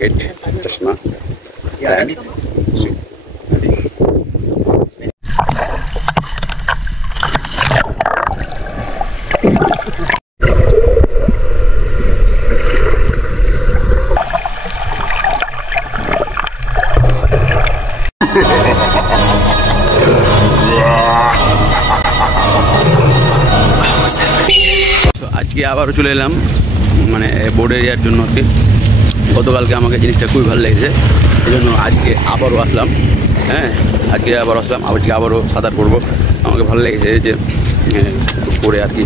Jacket, চশমা, pant. আজকে আবারও চলে এলাম মানে বোর্ড এরিয়ার জন্য। গতকালকে আমাকে জিনিসটা খুবই ভালো লেগেছে, এই জন্য আজকে আবারও আসলাম। আজকে আবারও সাঁতার করবো। আমাকে ভালো লেগেছে যে করে আর কি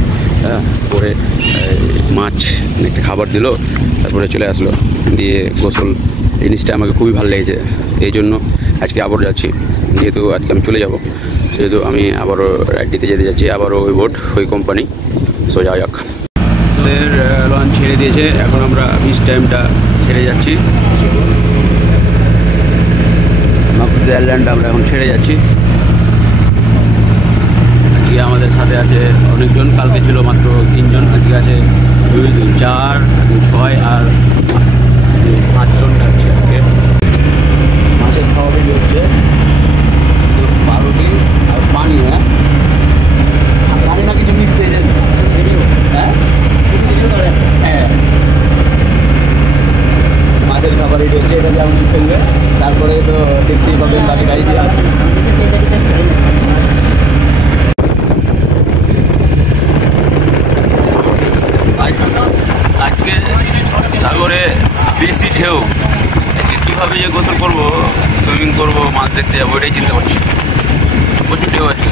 করে মাছ একটা খাবার দিল, তারপরে চলে আসলো দিয়ে গোসল। জিনিসটা আমাকে খুবই ভালো লেগেছে, এই জন্য আজকে আবারও যাচ্ছি। যেহেতু আজকে আমি চলে যাব, সেহেতু আমি আবারও রাইড দিতে যেতে যাচ্ছি, আবারও ওই বোট ওই কোম্পানি। সো যাওয়া যাক। ওদের লঞ্চ ছেড়ে দিয়েছে, এখন আমরা বিচ টাইমটা ছেড়ে যাচ্ছি। মাকুসি আইল্যান্ড আমরা এখন ছেড়ে যাচ্ছি। আজকে আমাদের সাথে আছে অনেকজন, কালকে ছিল মাত্র 3 জন, আজকে আছে 2, 4, 6 আর 7 জন যাচ্ছে। আজকে মাছের খাওয়াবি হচ্ছে পাউরুটি আর পানি। পানি না কিছু মিক্স দিয়ে দেন। মাছের খাবার রেডি হচ্ছে, এটা যেমন ফেলবে, তারপরে তো দেখতেই পাবেন বাকি গাড়ি দিয়ে আসে। আজকে সাগরে বেশি ঢেউ, আজকে কীভাবে যে গোসল করবো, সুইমিং করবো, মাছ দেখতে যাবো, এটাই চিন্তা করছি। প্রচুর ঢেউ আছে।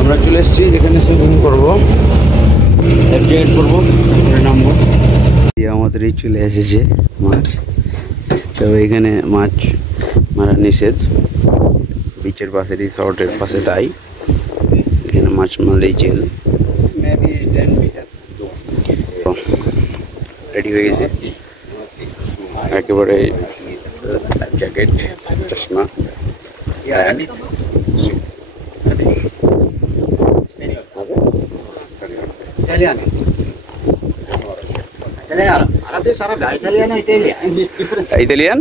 আমরা চলে এসেছি যেখানে সুইমিং করবো, জ্যাকেট করবো, তারপরে নামবো। আমাদের এই চলে এসেছে মাছ। তো এখানে মাছ মারা নিষেধ, বিচের পাশে রিসর্টের পাশে, তাই এখানে মাছ মারলেই জেল। রেডি হয়ে গেছে একেবারে, জ্যাকেট, চশমা, ইতালিয়ান।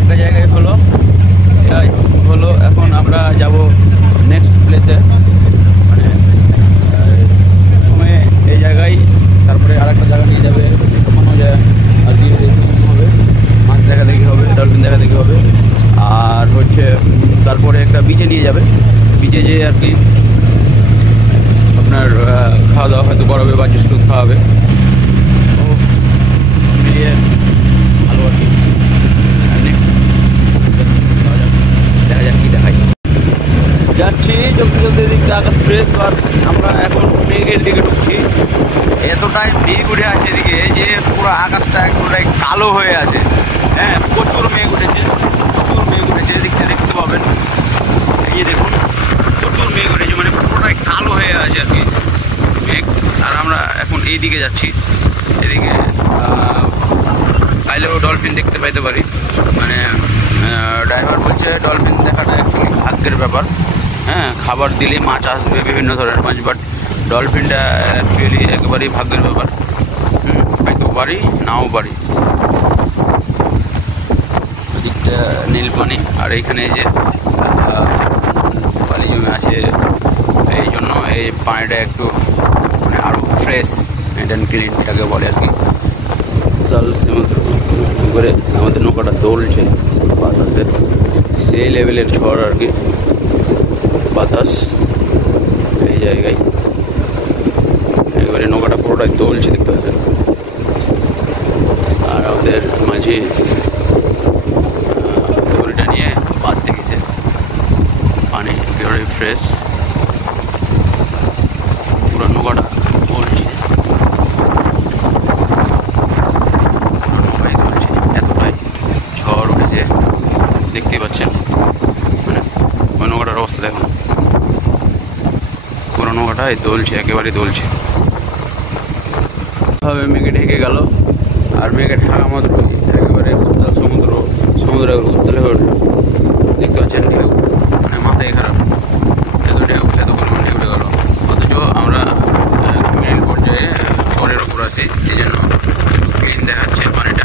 একটা জায়গায় হলো, এটাই হলো। এখন আমরা যাব নেক্সট প্লেসে, মানে প্রথমে এই জায়গায়, তারপরে আর একটা জায়গা নিয়ে যাবে, ওখানে যায় আর কি হবে, মাছ দেখা দেখি হবে, ডলফিন দেখা দেখি হবে। আর হচ্ছে তারপরে একটা বিচে নিয়ে যাবে, বিচে যেয়ে আর কি আপনার খাওয়া দাওয়া হয়তো করাবে বা জুস টুস খাওয়াবে। তো মিলিয়ে ভালো আর কি। নেক্সট দেখা যাক কী দেখাই। যাচ্ছি চলতে চলতে, দিকটা আকাশ ফ্রেশ, আর আমরা এখন মেঘের দিকে ঢুকছি। এতটাই মেঘ উঠে আছে এদিকে যে পুরো আকাশটা একটুটাই কালো হয়ে আছে। প্রচুর মেঘ উঠেছে, এদিকটা দেখতে পাবেন। এই যে দেখুন, প্রচুর মেঘ উঠেছে, মানে পুরোটাই কালো হয়ে আছে আর কি মেঘ। আর আমরা এখন এই দিকে যাচ্ছি, এদিকে চাইলেও ডলফিন দেখতে পাইতে পারি, মানে ড্রাইভার বলছে ডলফিন দেখাটা অ্যাকচুয়ালি ভাগ্যের ব্যাপার। হ্যাঁ, খাবার দিলেই মাছ আসবে, বিভিন্ন ধরনের মাছ, বাট ডলফিনটা অ্যাকচুয়ালি একেবারেই ভাগ্যের ব্যাপার। পাইতেও পারি, নাও পারি। ওদিকটা নীল পানি, আর এইখানে যে পানি জমে আছে, এই জন্য এই পানিটা একটু মানে আরও ফ্রেশ অ্যান্ড ক্লিন এটাকে বলে আর কি। জল সমুদ্র করে আমাদের নৌকাটা দোলছে বাতাসের, সেই লেভেলের ঝড় আর কি বাতাস এই জায়গায়। এবারে নৌকাটা পুরোটাই দোলছে দেখতে পাচ্ছেন। আর আমাদের মাঝি দড়িটা নিয়ে বাদ দেখেছে, পানি একেবারে ফ্রেশ, পুরো নৌকাটা দোলছে, নৌকাই দোলছে, এতটাই ঝড় উঠেছে দেখতেই পাচ্ছেন। মানে ওই নৌকাটার অবস্থা দেখুন, পুরো নৌকাটাই দোলছে, একেবারেই দোলছে। ভাবে মেঘে ঢেকে গেল, আর মেঘে ঢাকা মাত্রই একেবারে উত্তাল সমুদ্র উত্তালে হয়ে উঠল। দেখতে পাচ্ছেন ঢেউ, মানে মাথায় খারাপ, এত ঢেউ, এত পরিমাণ ঢেউ উঠে গেল। অথচ আমরা মেন পর্যায়ে চরের ওপর আছি, এই জন্য ক্লিন দেখাচ্ছে পানিটা।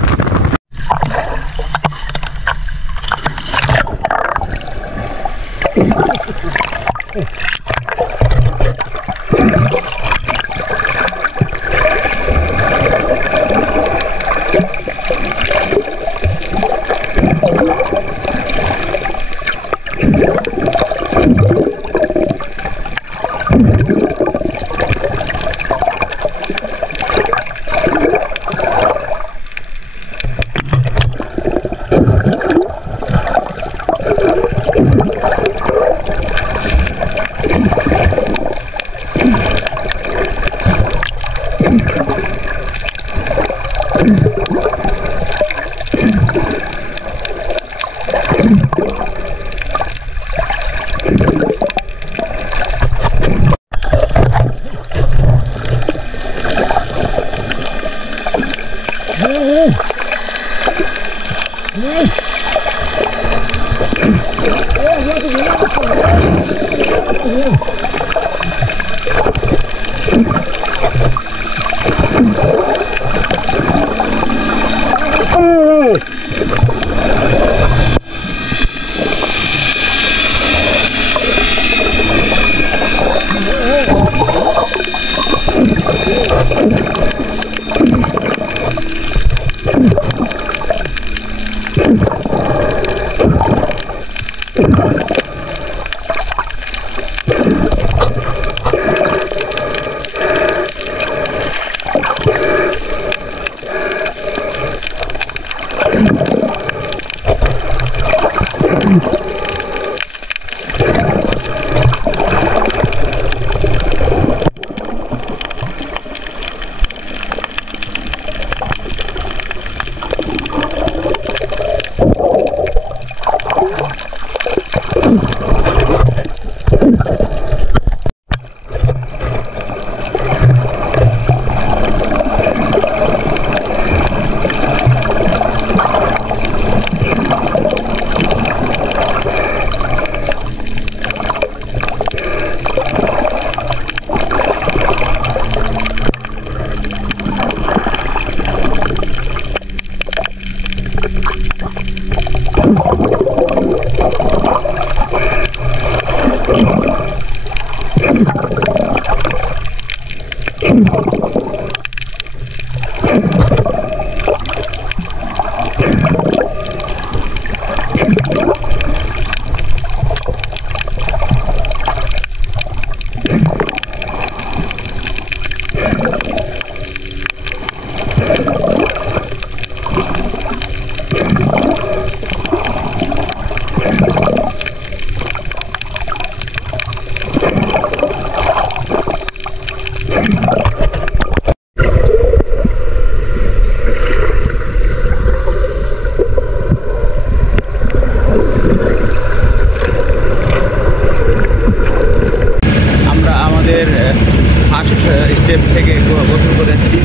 স্টেপ থেকে গোসল করে এসেছি।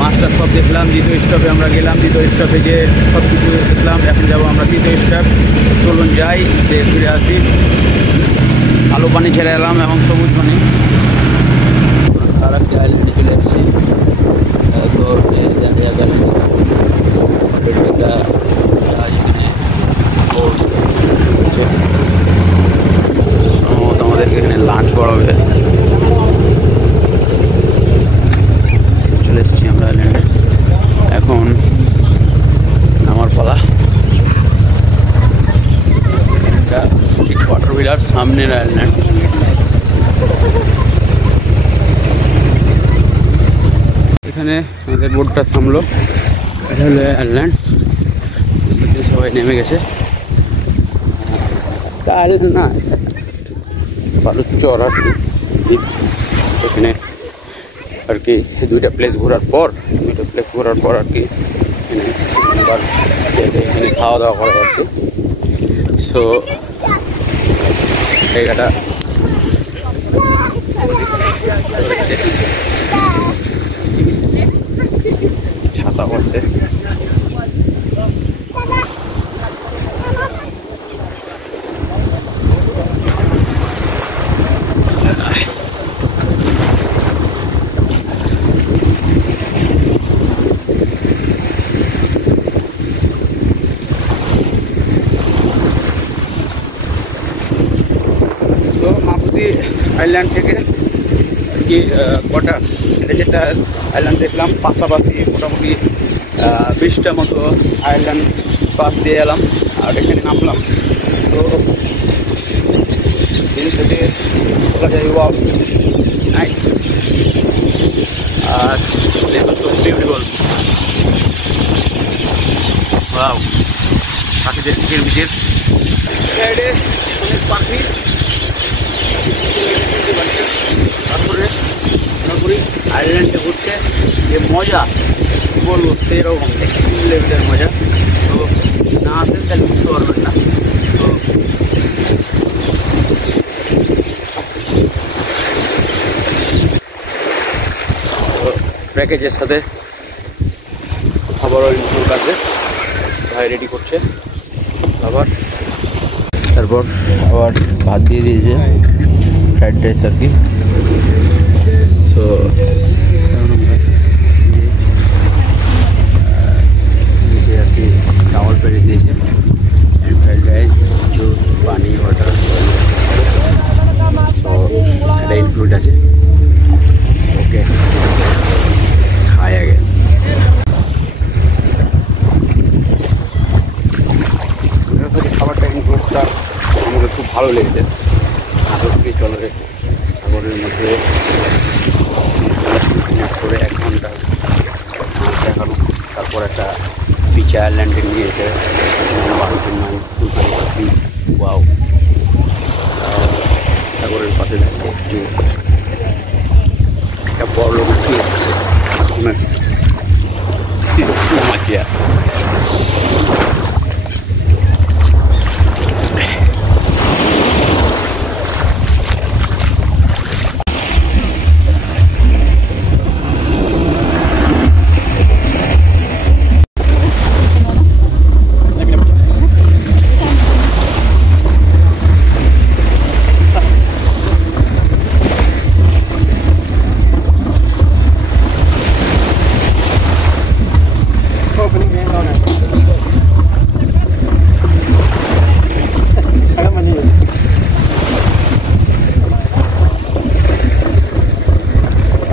মাছটা স্টপ দেখলাম, দ্বিতীয় স্টপে আমরা গেলাম, দ্বিতীয় স্টপে গিয়ে সব কিছু দেখলাম। এখন যাবো আমরা তৃতীয় স্টপ। চলুন যাই, যে ফিরে আসি। কালো পানি ছেড়ে এলাম, এখন সবুজ পানি। আর একটি আইল্যান্ডে চলে এসেছি। তো দেখা যাক আইল্যান্ডে আমাদেরকে এখানে লাঞ্চ করাবে। চলে এসেছি আমরা আইল্যান্ডে, এখন নামার পালা। ওয়াটার হুইলার সামনের আইল্যান্ড। এখানে আমাদের বোটটা থামলো, এটা হলো আইল্যান্ড। সবাই নেমে গেছে। আইল্যান্ড না, চর আর কি। এখানে আর কি দুইটা প্লেস ঘোরার পর আর কি এখানে খাওয়া দাওয়া করে আর কি। সো জায়গাটা ছাতা করছে। আইল্যান্ড থেকে আর কি কটা যেটা আইল্যান্ড দেখলাম, পাশাপাশি মোটামুটি 20টা মতো আইল্যান্ড পাস দিয়ে এলাম আর এখানে নামলাম। তো দিন শেষে বলা যায় ওয়াও নাইস। আর তো বিউটিফুল, ওয়াও। পাখিদের কিচিরমিচির, সাইডে অনেক পাখি। তারপরে পুরোপুরি আইল্যান্ডে ঘুরতে যে মজা কী বলবো, সেরকম এক্সট্রিম লেভেলের মজা। তো না আসেন তাহলে বুঝতে পারবেন না। তো প্যাকেজের সাথে খাবারও ইনক্লুড আছে, ভাই রেডি করছে খাবার। তারপর আবার ভাত দিয়ে দিয়েছে, ফ্রাইড রাইস আর কি। সো আর কি চাওয়াল পেরে দিয়েছে, ফ্রাইড রাইস, জুস, পানি, ওয়াটার, সো এটা ইনক্লুড আছে। ওকে, খাই আগে। খাবারটা ইনক্লুডটা আমাকে খুব ভালো লেগেছে। চলে সাগরের মধ্যে করে 1 ঘন্টা দেখানো, তারপর একটা বিচে আইল্যান্ডে নিয়ে যেতে ওয়াও। সাগরের পাশে দেখো জুস, একটা বড় লোক মাটিয়া।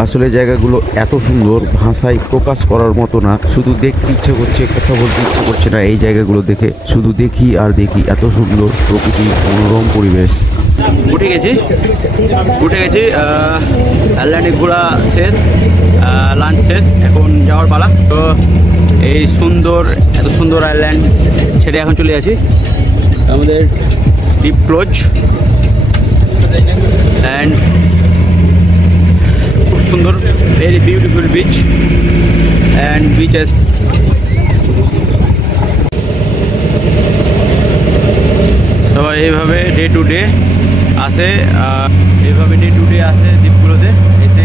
আসলে জায়গাগুলো এত সুন্দর, ভাষায় প্রকাশ করার মতো না। শুধু দেখতে ইচ্ছে করছে, কথা বলতে ইচ্ছে করছে না। এই জায়গাগুলো দেখে শুধু দেখি আর দেখি, এত সুন্দর প্রকৃতি, মনোরম পরিবেশ। উঠে গেছি আইল্যান্ডে ঘোরা শেষ, লাঞ্চ শেষ, এখন যাওয়ার পালা। তো এই এত সুন্দর আইল্যান্ড ছেড়ে এখন চলে যাচ্ছি আমাদের ডিপ ক্লোজ। অ্যান্ড খুব সুন্দর, very beautiful beach and bitches. সবাই এইভাবে ডে টু ডে আসে দ্বীপগুলোতে এসে